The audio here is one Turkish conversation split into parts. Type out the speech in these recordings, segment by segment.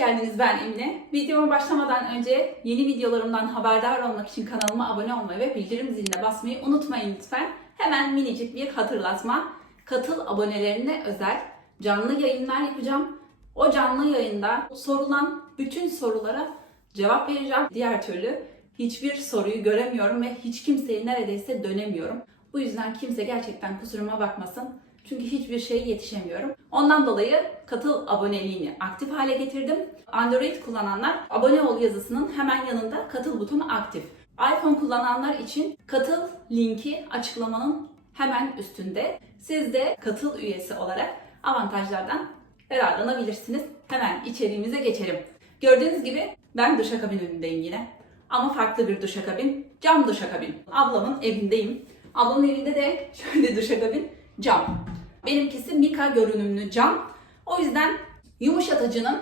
geldiniz ben Emine. Videoma başlamadan önce yeni videolarımdan haberdar olmak için kanalıma abone olmayı ve bildirim ziline basmayı unutmayın lütfen. Hemen minicik bir hatırlatma. Katıl abonelerine özel canlı yayınlar yapacağım. O canlı yayında sorulan bütün sorulara cevap vereceğim. Diğer türlü hiçbir soruyu göremiyorum ve hiç kimseye neredeyse dönemiyorum. Bu yüzden kimse gerçekten kusuruma bakmasın. Çünkü hiçbir şeye yetişemiyorum. Ondan dolayı katıl aboneliğini aktif hale getirdim. Android kullananlar abone ol yazısının hemen yanında katıl butonu aktif. iPhone kullananlar için katıl linki açıklamanın hemen üstünde. Siz de katıl üyesi olarak avantajlardan yararlanabilirsiniz. Hemen içeriğimize geçelim. Gördüğünüz gibi ben duşakabin önündeyim yine. Ama farklı bir duşakabin. Cam duşakabin. Ablamın evindeyim. Ablamın evinde de şöyle duşakabin cam. Benimkisi Mika görünümlü cam. O yüzden yumuşatıcının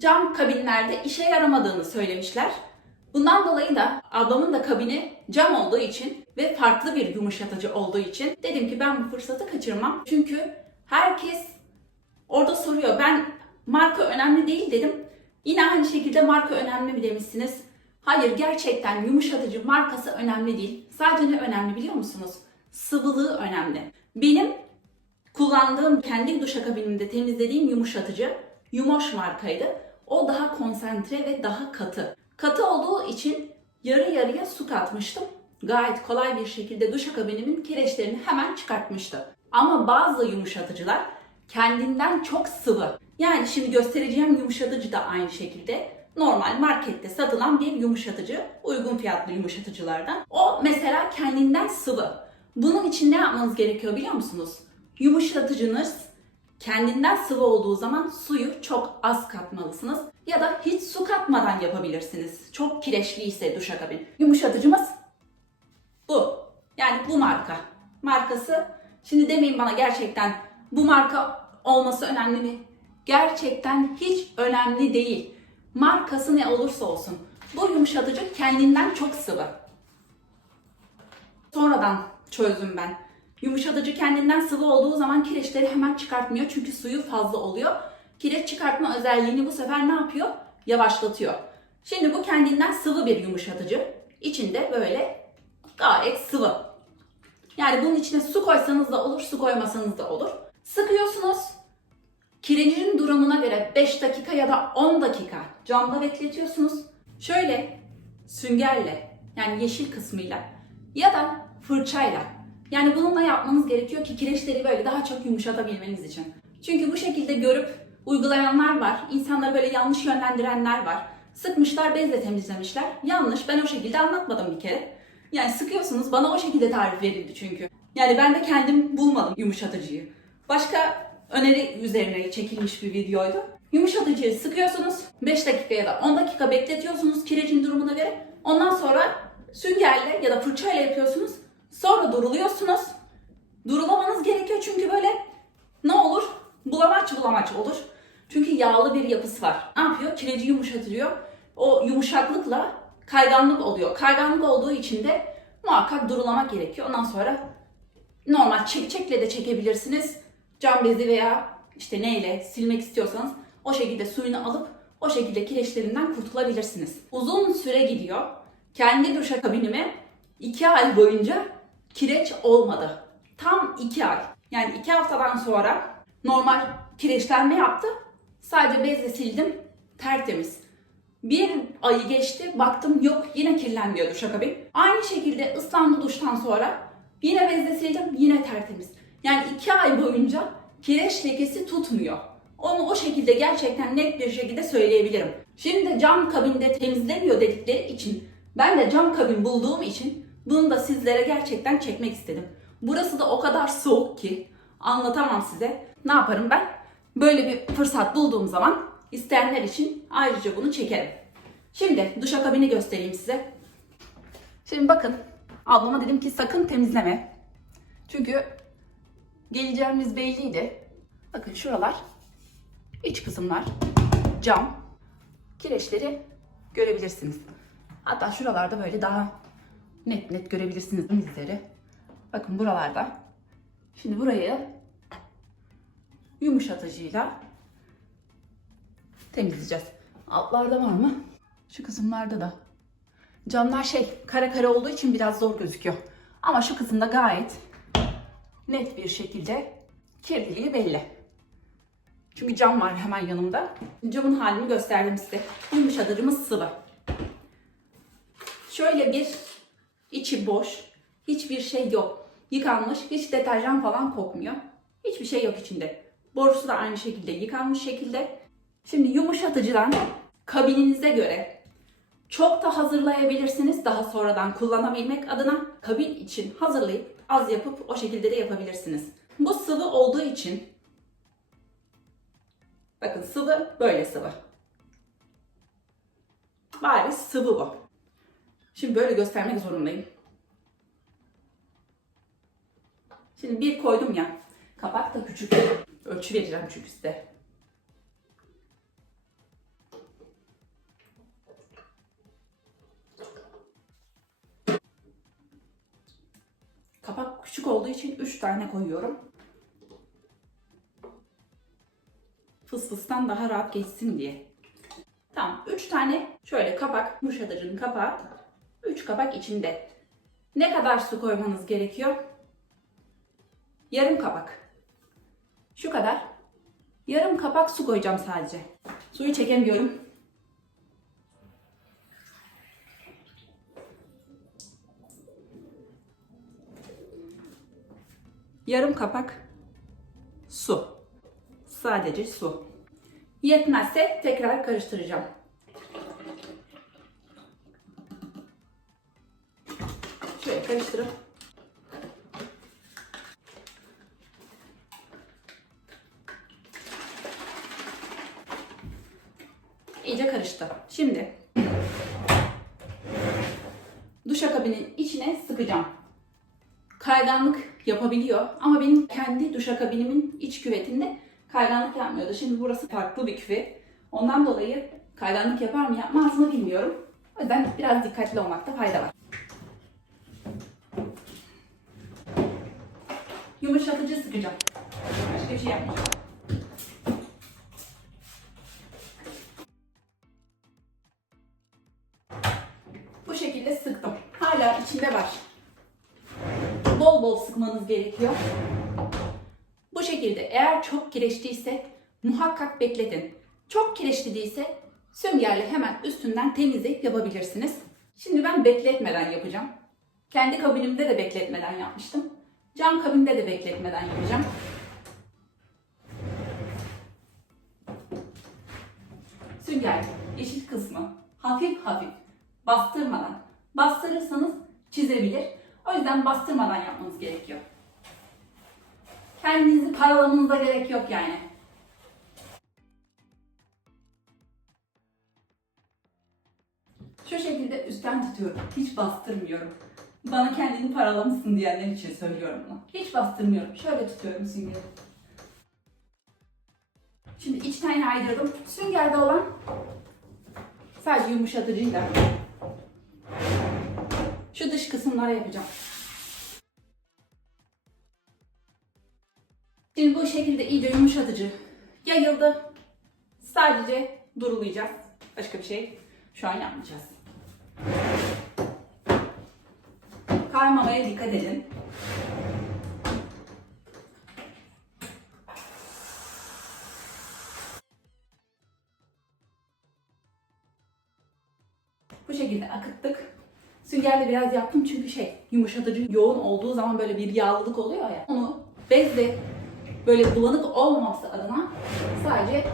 cam kabinlerde işe yaramadığını söylemişler. Bundan dolayı da ablamın da kabini cam olduğu için ve farklı bir yumuşatıcı olduğu için dedim ki ben bu fırsatı kaçırmam. Çünkü herkes orada soruyor. Ben marka önemli değil dedim. Yine aynı şekilde marka önemli mi demişsiniz. Hayır gerçekten yumuşatıcı markası önemli değil. Sadece ne önemli biliyor musunuz? Sıvılığı önemli. Benim kullandığım kendi duşakabinimde temizlediğim yumuşatıcı Yumoş markaydı. O daha konsantre ve daha katı. Katı olduğu için yarı yarıya su katmıştım. Gayet kolay bir şekilde duşakabinimin kireçlerini hemen çıkartmıştı. Ama bazı yumuşatıcılar kendinden çok sıvı. Yani şimdi göstereceğim yumuşatıcı da aynı şekilde normal markette satılan bir yumuşatıcı, uygun fiyatlı yumuşatıcılardan. O mesela kendinden sıvı. Bunun için ne yapmanız gerekiyor biliyor musunuz? Yumuşatıcınız kendinden sıvı olduğu zaman suyu çok az katmalısınız. Ya da hiç su katmadan yapabilirsiniz. Çok kireçliyse duşakabin. Yumuşatıcımız bu. Yani bu marka. Markası. Şimdi demeyin bana gerçekten bu marka olması önemli mi? Gerçekten hiç önemli değil. Markası ne olursa olsun. Bu yumuşatıcı kendinden çok sıvı. Sonradan çözdüm ben. Yumuşatıcı kendinden sıvı olduğu zaman kireçleri hemen çıkartmıyor çünkü suyu fazla oluyor. Kireç çıkartma özelliğini bu sefer ne yapıyor? Yavaşlatıyor. Şimdi bu kendinden sıvı bir yumuşatıcı. İçinde böyle gayet sıvı. Yani bunun içine su koysanız da olur, su koymasanız da olur. Sıkıyorsunuz. Kirecin durumuna göre 5 dakika ya da 10 dakika camda bekletiyorsunuz. Şöyle süngerle yani yeşil kısmıyla ya da fırçayla yani bununla yapmanız gerekiyor ki kireçleri böyle daha çok yumuşatabilmeniz için. Çünkü bu şekilde görüp uygulayanlar var. İnsanları böyle yanlış yönlendirenler var. Sıkmışlar bezle temizlemişler. Yanlış. Ben o şekilde anlatmadım bir kere. Yani sıkıyorsunuz. Bana o şekilde tarif verildi çünkü. Yani ben de kendim bulmadım yumuşatıcıyı. Başka öneri üzerine çekilmiş bir videoydu. Yumuşatıcıyı sıkıyorsunuz. 5 dakika ya da 10 dakika bekletiyorsunuz kirecin durumuna göre. Ondan sonra süngerle ya da fırçayla yapıyorsunuz. Sonra duruluyorsunuz. Durulamanız gerekiyor çünkü böyle ne olur? Bulamaç bulamaç olur. Çünkü yağlı bir yapısı var. Ne yapıyor? Kireci yumuşatıyor. O yumuşaklıkla kayganlık oluyor. Kayganlık olduğu için de muhakkak durulamak gerekiyor. Ondan sonra normal çekçekle de çekebilirsiniz. Cam bezi veya işte neyle silmek istiyorsanız o şekilde suyunu alıp o şekilde kireçlerinden kurtulabilirsiniz. Uzun süre gidiyor. Kendi duşakabinime 2 ay boyunca kireç olmadı. Tam 2 ay. Yani 2 haftadan sonra normal kireçlenme yaptı. Sadece bezle sildim. Tertemiz. Bir ayı geçti. Baktım yok yine kirlenmiyor duşakabin. Aynı şekilde ıslandı duştan sonra. Yine bezle sildim. Yine tertemiz. Yani 2 ay boyunca kireç lekesi tutmuyor. Onu o şekilde gerçekten net bir şekilde söyleyebilirim. Şimdi cam kabinde temizlemiyor dedikleri için ben de cam kabin bulduğum için bunu da sizlere gerçekten çekmek istedim. Burası da o kadar soğuk ki anlatamam size. Ne yaparım ben? Böyle bir fırsat bulduğum zaman isteyenler için ayrıca bunu çekerim. Şimdi duşakabini göstereyim size. Şimdi bakın ablama dedim ki sakın temizleme. Çünkü geleceğimiz belliydi. Bakın şuralar iç kısımlar cam kireçleri görebilirsiniz. Hatta şuralarda böyle daha net net görebilirsiniz izleri. Bakın buralarda. Şimdi burayı yumuşatıcıyla temizleyeceğiz. Altlarda var mı? Şu kısımlarda da. Camlar şey kare kare olduğu için biraz zor gözüküyor. Ama şu kısımda gayet net bir şekilde kirliliği belli. Çünkü cam var hemen yanımda. Camın halini gösterdim size. Yumuşatıcımız sıvı. Şöyle bir içi boş, hiçbir şey yok. Yıkanmış, hiç deterjan falan kokmuyor. Hiçbir şey yok içinde. Borusu da aynı şekilde yıkanmış şekilde. Şimdi yumuşatıcıdan kabininize göre çok da hazırlayabilirsiniz daha sonradan kullanabilmek adına kabin için hazırlayıp az yapıp o şekilde de yapabilirsiniz. Bu sıvı olduğu için bakın sıvı böyle sıvı. Bari sıvı bu. Şimdi böyle göstermek zorundayım. Şimdi bir koydum ya. Kapak da küçük. Ölçü vereceğim çünkü size. Kapak küçük olduğu için 3 tane koyuyorum. Fıs fıstan daha rahat geçsin diye. Tamam 3 tane şöyle kapak, yumuşatıcının kapağı. 3 kapak içinde. Ne kadar su koymanız gerekiyor? Yarım kapak. Şu kadar. Yarım kapak su koyacağım sadece. Suyu çekemiyorum. Yarım kapak su. Sadece su. Yetmezse tekrar karıştıracağım. Şöyle karıştırıp iyice karıştı. Şimdi duşakabinin içine sıkacağım. Kayganlık yapabiliyor ama benim kendi duşakabinimin iç küvetinde kayganlık yapmıyordu. Şimdi burası farklı bir küve. Ondan dolayı kayganlık yapar mı yapmaz mı bilmiyorum. O yüzden biraz dikkatli olmakta fayda var. Yumuşatıcı sıkacağım. Başka bir şey yapmayacağım. Bu şekilde sıktım. Hala içinde var. Bol bol sıkmanız gerekiyor. Bu şekilde eğer çok kireçliyse muhakkak bekletin. Çok kireçli değilse süngerle hemen üstünden temizleyip yapabilirsiniz. Şimdi ben bekletmeden yapacağım. Kendi kabinimde de bekletmeden yapmıştım. Cam kabinde de bekletmeden yapacağım. Sünger yeşil kısmı hafif hafif bastırmadan bastırırsanız çizebilir. O yüzden bastırmadan yapmanız gerekiyor. Kendinizi paralamanıza gerek yok yani. Şu şekilde üstten tutuyorum. Hiç bastırmıyorum. Bana kendini paralamışsın diyenler için söylüyorum bunu. Hiç bastırmıyorum. Şöyle tutuyorum süngeri. Şimdi içten yaydırdım. Süngerde olan sadece yumuşatıcıyla şu dış kısımlara yapacağım. Şimdi bu şekilde iyice yumuşatıcı yayıldı. Sadece durulayacağız. Başka bir şey şu an yapmayacağız. Kaymamaya dikkat edin. Bu şekilde akıttık. Süngerle biraz yaptım çünkü şey yumuşatıcı yoğun olduğu zaman böyle bir yağlılık oluyor ya. Onu bezle böyle bulanık olmaması adına sadece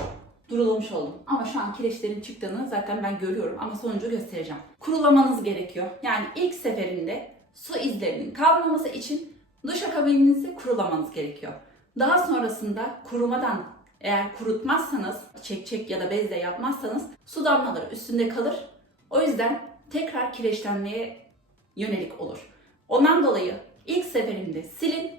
durulamış oldum. Ama şu an kireçlerin çıktığını zaten ben görüyorum ama sonucu göstereceğim. Kurulamanız gerekiyor. Yani ilk seferinde su izlerinin kalmaması için duşakabininizi kurulamanız gerekiyor. Daha sonrasında kurumadan eğer kurutmazsanız, çek çek ya da bezle yapmazsanız su damlaları üstünde kalır. O yüzden tekrar kireçlenmeye yönelik olur. Ondan dolayı ilk seferinde silin.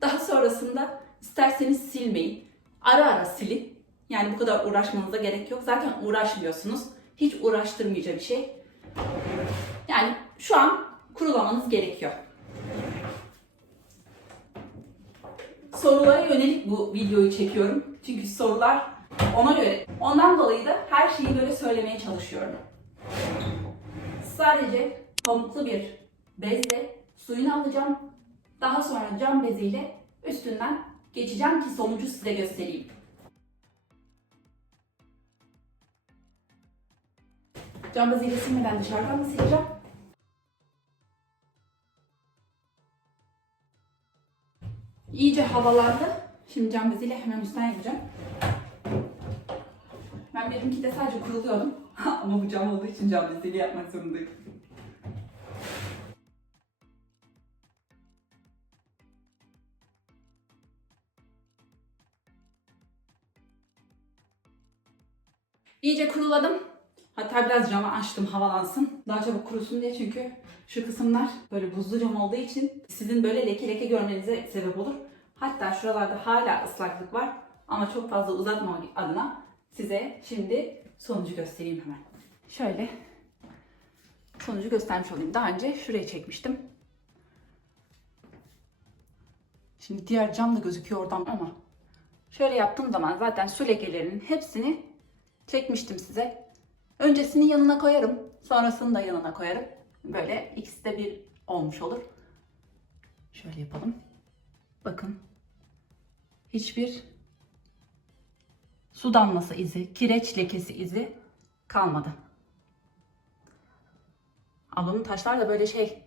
Daha sonrasında isterseniz silmeyin. Ara ara silin. Yani bu kadar uğraşmanıza gerek yok. Zaten uğraşmıyorsunuz. Hiç uğraştırmayacak bir şey. Yani şu an kurulamanız gerekiyor. Sorulara yönelik bu videoyu çekiyorum. Çünkü sorular Ona göre. Ondan dolayı da her şeyi böyle söylemeye çalışıyorum. Sadece pamuklu bir bezle suyunu alacağım. Daha sonra cam beziyle üstünden geçeceğim ki sonucu size göstereyim. Cam beziyle silmeden dışarıdan da sileceğim. İyice havalandı. Şimdi cam beziyle hemen üstten yapacağım. Ben benimki de sadece kuruluyordum. Ama bu cam olduğu için cam beziyle yapmak zorundayım. İyice kuruladım. Hatta biraz camı açtım havalansın. Daha çabuk kurusun diye çünkü şu kısımlar böyle buzlu cam olduğu için sizin böyle leke leke görmenize sebep olur. Hatta şuralarda hala ıslaklık var ama çok fazla uzatmamak adına size şimdi sonucu göstereyim hemen. Şöyle sonucu göstermiş olayım. Daha önce şurayı çekmiştim. Şimdi diğer cam da gözüküyor oradan ama şöyle yaptığım zaman zaten su lekelerinin hepsini çekmiştim size. Öncesini yanına koyarım. Sonrasını da yanına koyarım. Böyle ikisi de bir olmuş olur. Şöyle yapalım. Bakın. Hiçbir su damlası izi, kireç lekesi izi kalmadı. Ablamın taşlar da böyle şey,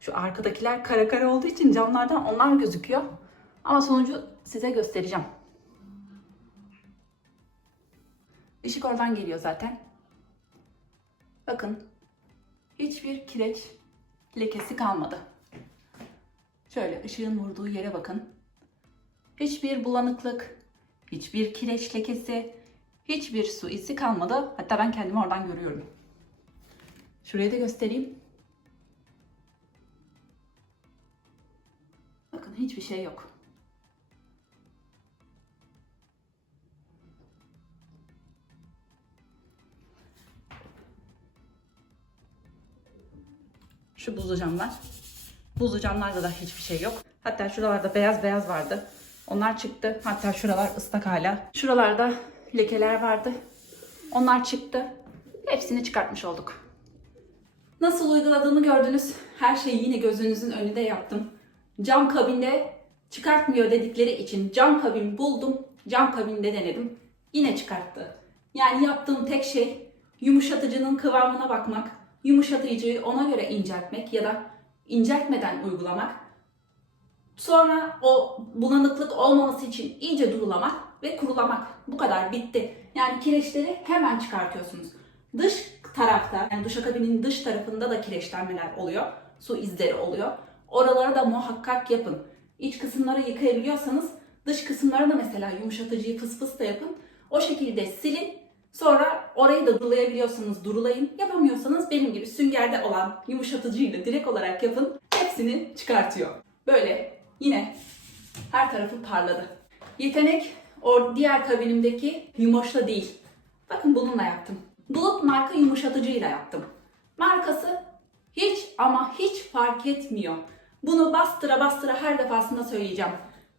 şu arkadakiler kara kara olduğu için camlardan onlar gözüküyor. Ama sonucu size göstereceğim. Işık oradan geliyor zaten. Bakın. Hiçbir kireç lekesi kalmadı. Şöyle ışığın vurduğu yere bakın. Hiçbir bulanıklık, hiçbir kireç lekesi, hiçbir su izi kalmadı. Hatta ben kendimi oradan görüyorum. Şurayı da göstereyim. Bakın hiçbir şey yok. Şu buzlu camlar. Buzlu camlarda da hiçbir şey yok. Hatta şuralarda beyaz beyaz vardı. Onlar çıktı. Hatta şuralar ıslak hala. Şuralarda lekeler vardı. Onlar çıktı. Hepsini çıkartmış olduk. Nasıl uyguladığımı gördünüz. Her şeyi yine gözünüzün önünde yaptım. Cam kabinde çıkartmıyor dedikleri için cam kabin buldum. Cam kabinde denedim. Yine çıkarttı. Yani yaptığım tek şey yumuşatıcının kıvamına bakmak, yumuşatıcıyı ona göre inceltmek ya da inceltmeden uygulamak. Sonra o bulanıklık olmaması için iyice durulamak ve kurulamak. Bu kadar bitti. Yani kireçleri hemen çıkartıyorsunuz. Dış tarafta yani duşakabinin dış tarafında da kireçlenmeler oluyor. Su izleri oluyor. Oraları da muhakkak yapın. İç kısımları yıkayabiliyorsanız dış kısımlara da mesela yumuşatıcıyı fıs fıs da yapın. O şekilde silin. Sonra orayı da durulayabiliyorsanız durulayın. Yapamıyorsanız benim gibi süngerde olan yumuşatıcıyla direkt olarak yapın. Hepsini çıkartıyor. Böyle yine her tarafı parladı. Yetenek o diğer kabinimdeki yumoşla değil. Bakın bununla yaptım. Bulut marka yumuşatıcıyla yaptım. Markası hiç ama hiç fark etmiyor. Bunu bastıra bastıra her defasında söyleyeceğim.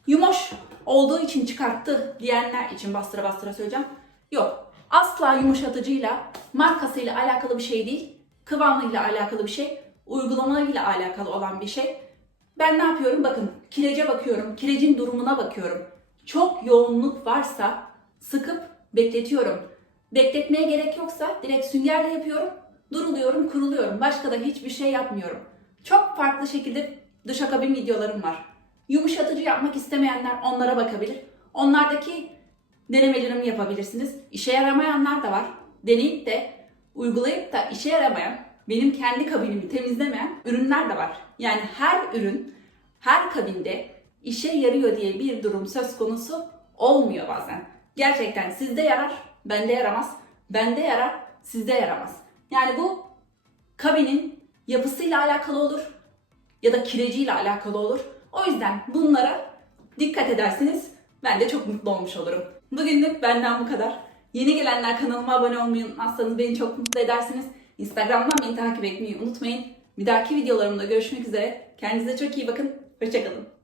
Yumoş olduğu için çıkarttı diyenler için bastıra bastıra söyleyeceğim. Yok. Asla yumuşatıcıyla, markasıyla alakalı bir şey değil. Kıvamıyla alakalı bir şey. Uygulamayla alakalı olan bir şey. Ben ne yapıyorum? Bakın kirece bakıyorum. Kirecin durumuna bakıyorum. Çok yoğunluk varsa sıkıp bekletiyorum. Bekletmeye gerek yoksa direkt süngerle yapıyorum. Duruluyorum, kuruluyorum. Başka da hiçbir şey yapmıyorum. Çok farklı şekilde dış akabin videolarım var. Yumuşatıcı yapmak istemeyenler onlara bakabilir. Onlardaki denemelerimi yapabilirsiniz. İşe yaramayanlar da var. Deneyip de uygulayıp da işe yaramayan, benim kendi kabinimi temizlemeyen ürünler de var. Yani her ürün, her kabinde işe yarıyor diye bir durum söz konusu olmuyor bazen. Gerçekten sizde yarar, bende yaramaz. Bende yarar, sizde yaramaz. Yani bu kabinin yapısıyla alakalı olur ya da kireciyle alakalı olur. O yüzden bunlara dikkat ederseniz ben de çok mutlu olmuş olurum. Bugünlük benden bu kadar. Yeni gelenler kanalıma abone olmayı unutmazsanız beni çok mutlu edersiniz. Instagram'dan beni takip etmeyi unutmayın. Bir dahaki videolarımda görüşmek üzere. Kendinize çok iyi bakın. Hoşçakalın.